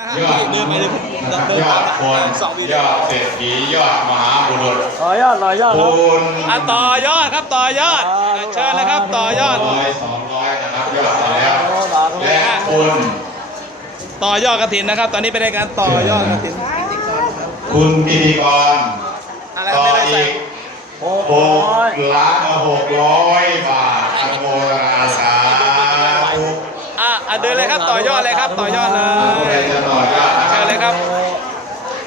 นะฮะยอดเดินไปเลยยอดคนสองวิยดีโออดเศรษฐียอดมหาบุรุษต่อยอดต่อยอดครับคุณอะต่อยอดครับต่อยอดอะเชิญเลยครับต่อยอด ร้อยสองร้อยนะครับยอดไปแล้วโอ้สาธุและคุณ ต่อยอดกระถินนะครับ ตอนนี้เป็นรายการต่อยอดกระถินคุณกิติกรอะไรต่อไม่ได้ใส่อีกหกหร้อยกล้านหกร้อยบาท อะอะเดินเลยครับต่อยอดเลยครับต่อยอดเลผู้ใดยจะต่อยอดนะคเชิรับญเลยครับ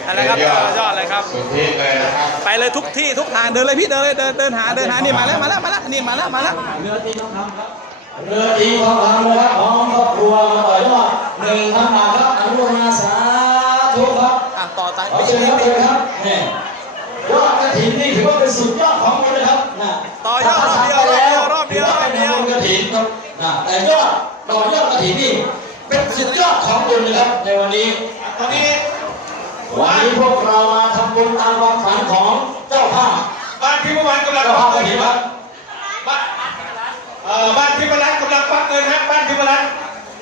อะไรครับต่อยอดเลยครับ สุดที่เลยนะครับไปเลยทุกที่ทุกทางเดินเลยพี่เดินเลยเดินเดินหาเดินหานี่มาแล้วมาแล้วมาแล้วนี่มาแล้วมาแล้วเรือตีทองคำครับเรือตีทองคำนะครับของครอบครัวมาต่อยอดหนึ่งพันบาทครับอนุโมทนาสาธุครับอะต่อตามขอเชิญครับเชิญครับเนี่ยยอดกระถินนี่ถือว่าเป็นสุดยอดของมันเลยครับนะต่อยอดรอบเดียวรอบเดียวรอบเดียวรอบเดียวถือว่าเป็นบุญกระถินครับนะแต่ยอดต่อยอด กระถินนี่เป็นสุดยอดของบุญเลยครับในวันนี้ ตอนนี้วันนี้พวกเรามาทำบุญตามความฝันของเจ้าภาพบ้านพี่ประวันกำลังเจ้าภาพกระถินครับบ้านเอ่อบ้านพี่ประวันกำลังควักเงินนะบ้านพี่ประวัน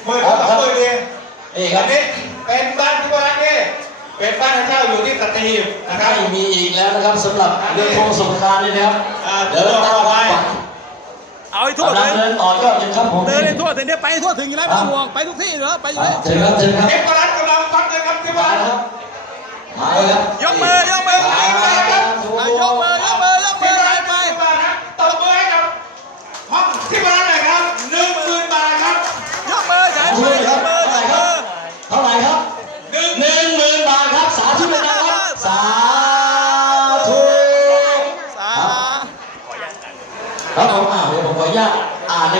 หมื่นสองหมื่นเองนี่คอัรับนนี้เป็นบ้านพี่ประวันนี่เป็นบ้านให้เช่าอยู่ที่สัตหีบนะครับไม่มีอีกแล้วนะครับสำหรับเรือธงสงครามนี่นะครับอ่าเดินตามความฝัน เอาให้ทั่วกำลัเลงยเดินต่อยอดยังครับผมเดินให้ทั่วถึงได้ไปให้ทั่วถึงอยู่แล้วไม่ต้องห่วงไปทุกที่อยู่แล้วไปอยู่แล้วเชิญครับเชิญครับเอ็กประวันกำลังควักเงินครับพี่ประมาวันแล้วครับมาเลยครับยกมือยกมือไปไปไปอะยกมือยกมือยกมืพี่อ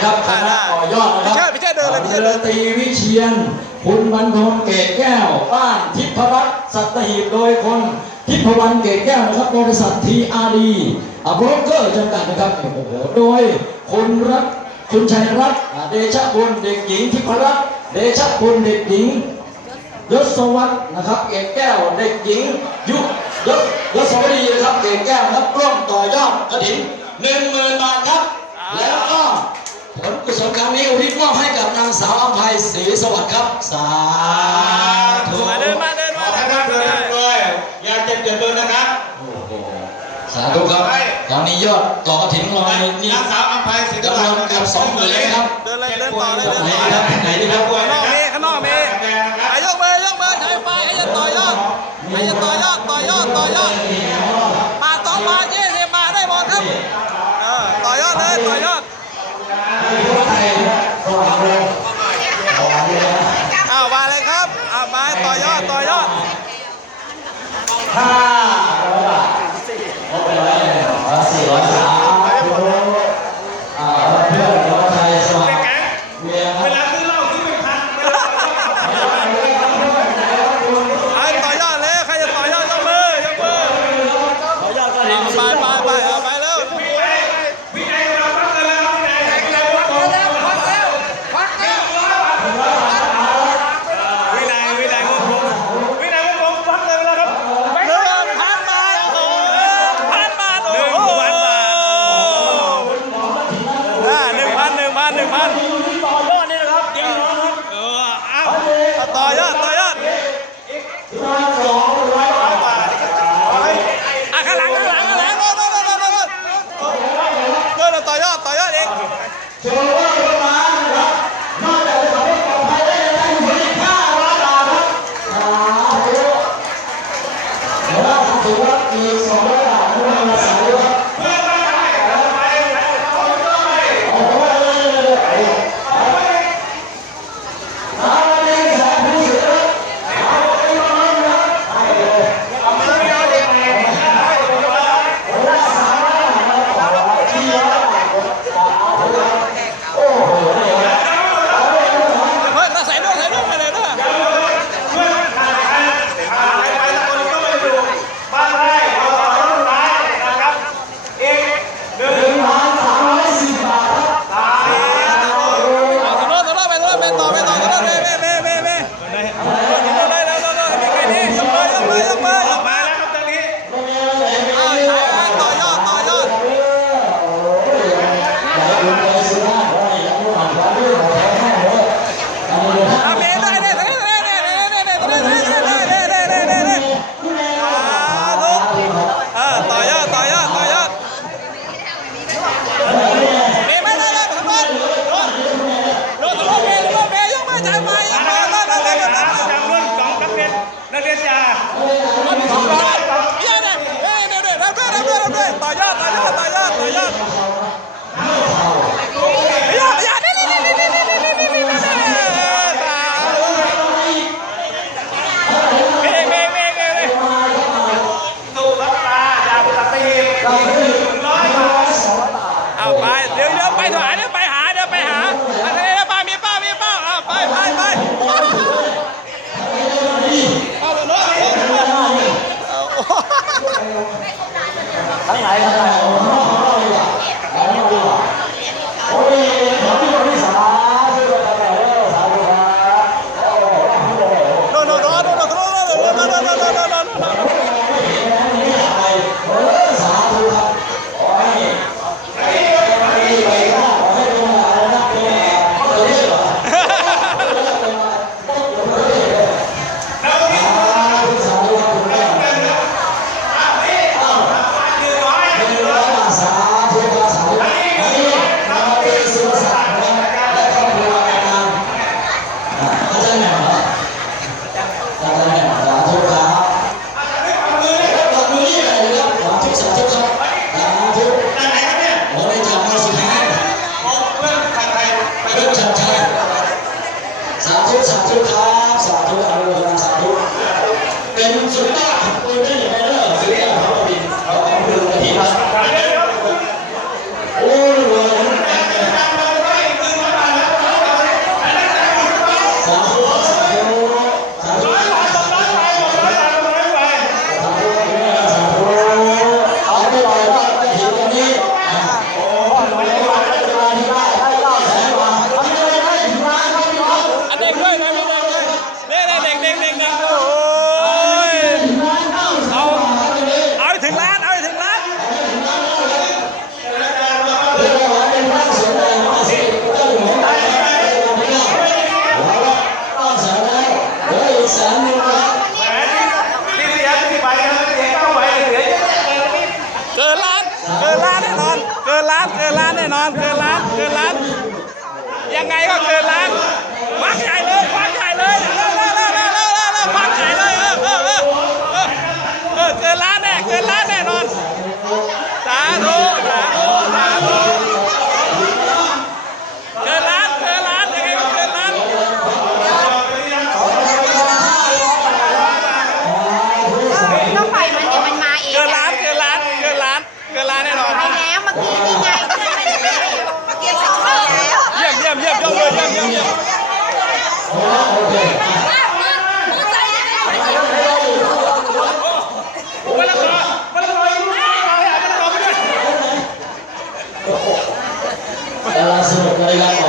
นนะครับคณะต่อยอดนะครัไม่ใช่ไม่ใช่เดินเลยไม่ใช่เดิเรือนตรีวิเชียน คุณบรรทมเกตแก้วบ้านทิพรัตน์สัตหีบโดยคนทิพวรรณเกตแก้วนะครับ บริษัททีอาร์ดีบรกเกอร์จำกัดนะครับโอ้โหโดยคุณรัตน์คุณชัยรัตน์อ่าเดชบุญเด็กหญิงทิพรัตน์เดชบุญเด็กหญิง ยศวัฒน์นะครับเกศแก้วเด็กหญิง ยุยศยศวดีนะครับเกศแก้วนะครับร่วมต่อยอดกระถิ่นหนึ่งหมื่นบาทครับ แล้วก็ ผลกุศลครั้งนี้อุทิศมอบให้กับนางสาวอภัยศรีสวัสดิ์ครับ สาธุมาเดินมาเดินขมาอให้เดิร่ำนรวยมาร่ำรวยอย่าเจ็บอย่าจนนะครับโอ้โหสาธุครับตอนนี้ยอดต่อกระถิ่นเรานี่นางสาวอัมภัยศรีจำนวนเกือบสองหมื่นเลยนะครับเดินเลยเดินต่อเลยเดินไหนต่อครับไหนดีครับ ข้างนอกมีข้างนอกมีอะยกมือยกมือใช้ไฟให้จะต่อยอดให้จะต่อยอดต่อยอดต่อยอดมาสองมายี่สิบมาได้หมดครับเออต่อยอดเลยต่อยอดอ้าวมาเลยครับอ้าวมาต่อยอดต่อยอด ห้ bailar.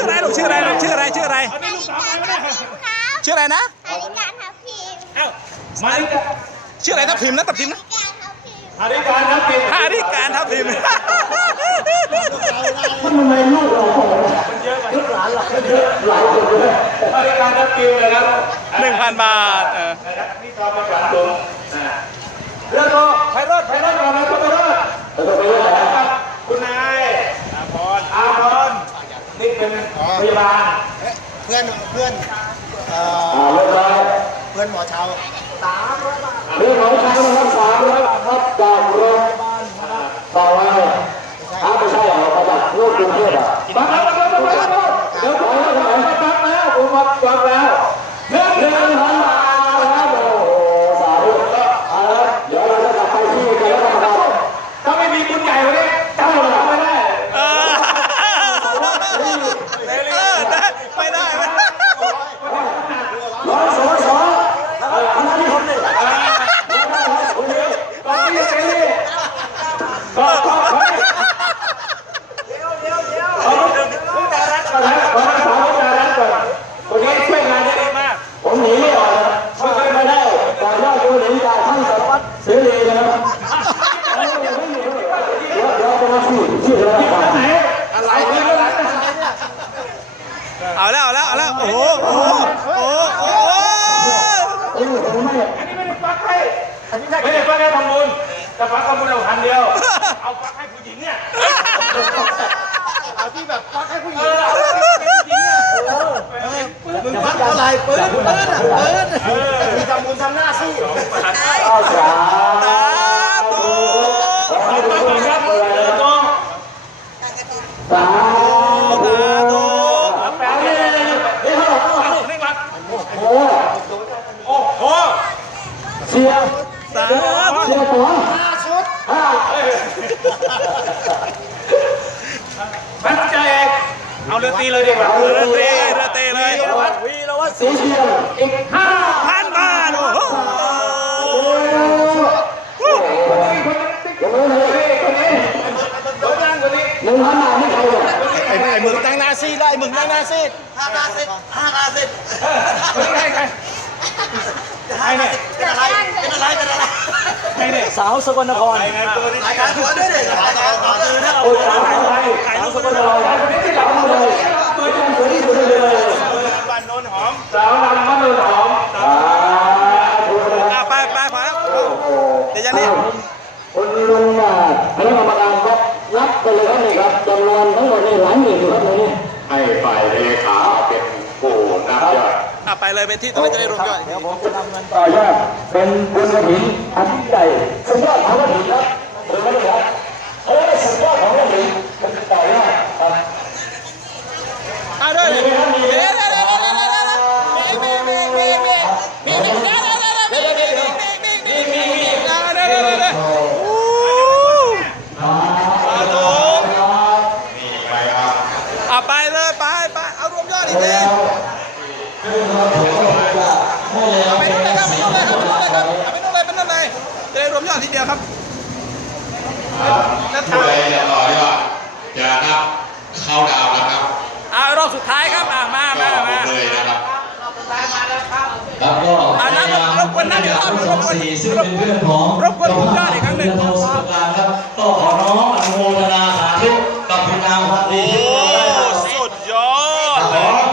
ชื่ออะไรลูกชื่ออะไรลูกชื่ออะไรชื่ออะไรนนี้ลูกาวใครวะเนี่ยชื่ออะไรนะฮาริการทับพิมเอ้ามาริกาชื่ออะไรทับทิมนะทับทิมนะฮาริการทับทิมฮาริการทับทิมมันทำไมลูกเราโหมันเยอะไปลูกหลานเราเยอะหลายคนเลยฮาริการทับทิมนะครับหนึ่งพันบาทนะครับนี่ตามมาจากลงแล้วก็ไพโรดไพโรดมาไพโรดไพโรดไพโรดคุณนายอาพรอาพร นี่เป็นพยาบาลเพื่อนเพื่อนเออเรียบร้เพื่อนหมอเช้าสามร้อยบาทนี่หมอเช้านะครับสามร้อยบาทครับจากโรงพยาบาลต่อไปอ้าวไม่ใช่เหรอมาจากพูดกรุงเทพอะมาแล้วมาแล้วมาแล้วเดี๋ยวผมมาตักแล้วผมมาตักแล้วเพื่อนเพื่อน ไม่ได้ฟักให้ทำบุญแต่ฟักทำบุญเอาพันเดียว เอาฟักให้ผู้หญิงเนี่ย เอาที่แบบฟักให้ผู้หเอญิงอเอาฟักให้ผู้หญิงเนี่ยเออมึงฟักเท่าไหร่ปืนปืนอะปืนมีทำบุญทำหน้าสู้เอาสา ตาโต ให้ทุกคนครับเวลา เออ นะ โต สา ตาโต แปลว่าเนี่ยเนี่ยเนี่ย เฮ้ยเขาบอกว่า เอาไม่วัด โอ้ โอ้โห เสีย ตา เสียตัวห้าชุดห้า มั่นใจเองเอาเรือ ตีเลยดีกว่าเรือเตะเรือเตะเลยวีรวัตรสีเชียงอีกห้าพันบาทโอ้โหโอ้ยังไม่เลยคนนี้หนึ่งพันบาทไม่ใครเลยไอ้ไอ้มึงตั้งหน้าซีดแล้วไอ้มึงตั้งหน้าซีดห้าหน้าซีดห้าหน้าซีดคนนี้ใครใครใครเนี่ยเป็นอะไรเป็นอะไรเป็นอะไรใครเนี่ยสาวสกลนครรายการตัวด้วยดิรายการตัวด้วยนะโอ้ยสาวไทยสาวสกลนครคนนี้ที่สาวมาเลยตัวจำสวยที่สุดเลย บ้านโนนหอม สาวดำบ้านโนนหอมอ่าถูกนะ อะไปไปพอแล้วเดี๋ยวจะนี่ คนลงมาคณะกรรมการครับนับไปเลยครับนี่ครับจำนวนทั้งหมดนี่หลายหมื่นอยู่ครับในนี้ ให้ฝ่ายเลขาเป็นผู้นับยอด อะ ไปเลยไปที่ตรงนี้จะได้รวมยอดเดี๋ยวผมจะนำเงินต่อยอดเป็นบุญกระถิ่นอันยิ่งใหญ่สุดยอดของกระถิ่นครับ ยอดทีเดียวครับแล้วผู้ทำใดจะต่อยอดจะนับเข้าดาวนะครับอารอบสุดท้ายครับอะมามามมาดเลยนะครับ แล้วก็อะนั่งรบกวนนั่งอีกรอบหนึ่งรบกวนสี่ซึ่งเป็นเพื่อนของรบกวนผมยอดอีกครั้งหนึ่ง เจ้าภาพสุขการครับก็ขอน้อมอนุโมทนาสาธุกับคุณนางพันธีโอ้